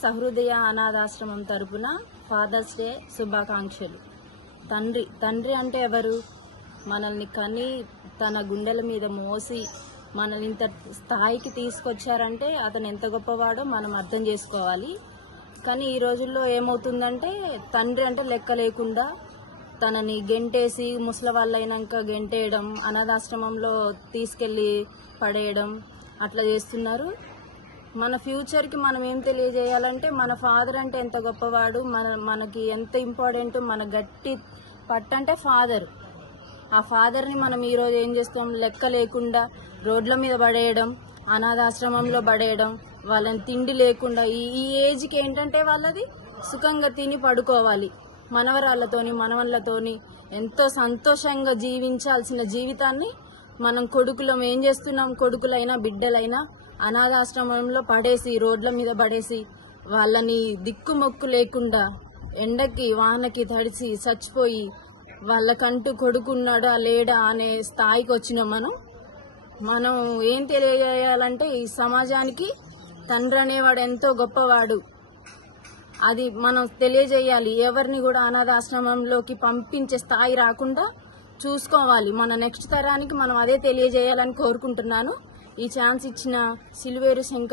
సహృదయ అనాథాశ్రమం తరపున fathers day శుభాకాంక్షలు. తండ్రి అంటే ఎవరు? మనల్ని కని తన గుండెల మీద మోసి మనల్ని ఇంత స్థాయికి తీసుకొచ్చారంటే అతను ఎంత గొప్పవాడో మనం అర్థం చేసుకోవాలి. కానీ ఈ రోజుల్లో ఏమవుతుందంటే తండ్రి అంటే లెక్క లేకుండా తనని గెంటేసి ముసలి వాళ్ళైనాక గెంటేయడం, అనాథాశ్రమంలో తీసుకెళ్లి పడేయడం అట్లా చేస్తున్నారు. మన ఫ్యూచర్కి మనం ఏం తెలియజేయాలంటే మన ఫాదర్ అంటే ఎంత గొప్పవాడు, మనకి ఎంత ఇంపార్టెంట్, మన గట్టి పట్టంటే ఫాదర్. ఆ ఫాదర్ని మనం ఈరోజు ఏం చేస్తాం? లెక్క లేకుండా రోడ్ల మీద పడేయడం, అనాథాశ్రమంలో పడేయడం, వాళ్ళని తిండి లేకుండా ఈ ఏజ్కి ఏంటంటే వాళ్ళది సుఖంగా తిని పడుకోవాలి. మనవరాళ్ళతోని మనవళ్ళతోని ఎంతో సంతోషంగా జీవించాల్సిన జీవితాన్ని మనం కొడుకులం ఏం చేస్తున్నాం? కొడుకులైనా బిడ్డలైనా అనాథాశ్రమంలో పడేసి రోడ్ల మీద పడేసి వాళ్ళని దిక్కుమొక్కు లేకుండా ఎండకి వానకి తడిసి చచ్చిపోయి వాళ్ళకంటూ కొడుకున్నాడా లేడా అనే స్థాయికి వచ్చినాం. మనం ఏం తెలియజేయాలంటే ఈ సమాజానికి తండ్రి అనేవాడు ఎంతో గొప్పవాడు, అది మనం తెలియజేయాలి. ఎవరిని కూడా అనాథాశ్రమంలోకి పంపించే స్థాయి రాకుండా చూసుకోవాలి. మన నెక్స్ట్ తరానికి మనం అదే తెలియజేయాలని కోరుకుంటున్నాను. ఈ ఛాన్స్ ఇచ్చిన సిల్వేరు శంకర్